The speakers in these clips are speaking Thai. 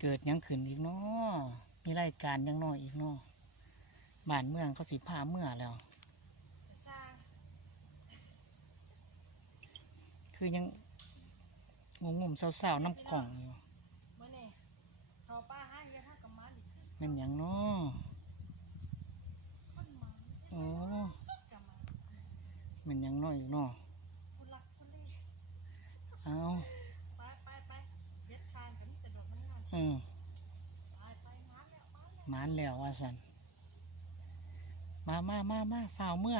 เกิดยังขึ้นอีกเนาะมีรายการยังน้อยอีกเนาะบ้านเมืองเขาสิพาเมื่อแล้ว คือยังงงงๆเศร้าๆน้ำกล่องอยู่มื่อนี่เขาป้าห้างยังเท่ากับมันอีกขึ้นแมันหยังเนาะโอ้มันยังน้อยอีกเนาะ คุณรักคุณดี เอา ไปไปไปเย็ดคางกันแต่ด อกมันงานอืมไปไปงานแล้วมาแล้วหมานแล้วว่าสันมามามามาฝ้าวเมื่อ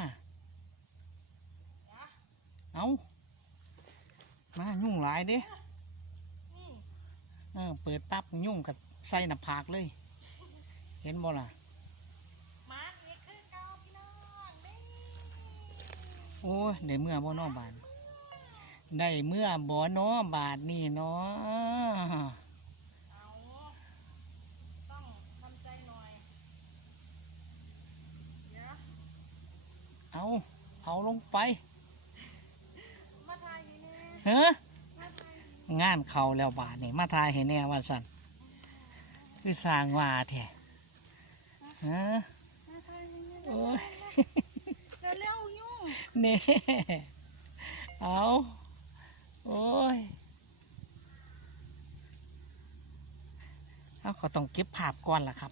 เอามายุ่งหลายเด้เออเปิดปั๊บยุ่งกับใส่หน้าผากเลย เห็นบ่ล่ะมานี่คือเกาพี่น้องโอ้ยได้เมื่อบ่นอบาทได้เมื่อบ่นอบาทนี่เนาะ เอาต้องทำใจหน่อยเดี๋ยว เอาเอาลงไปมาทายนี่แน่เฮ้อมาทายนี่งานเขาแล้วบาทนี่มาทายให้แน่ว่าสันคือสร้างว่าแท้ฮะมาทายนี่แน่โอ้ยเร็วเร็วๆยุ่งเน่เอาโอ้ยเอาเขาต้องเก็บภาพก่อนล่ะครับ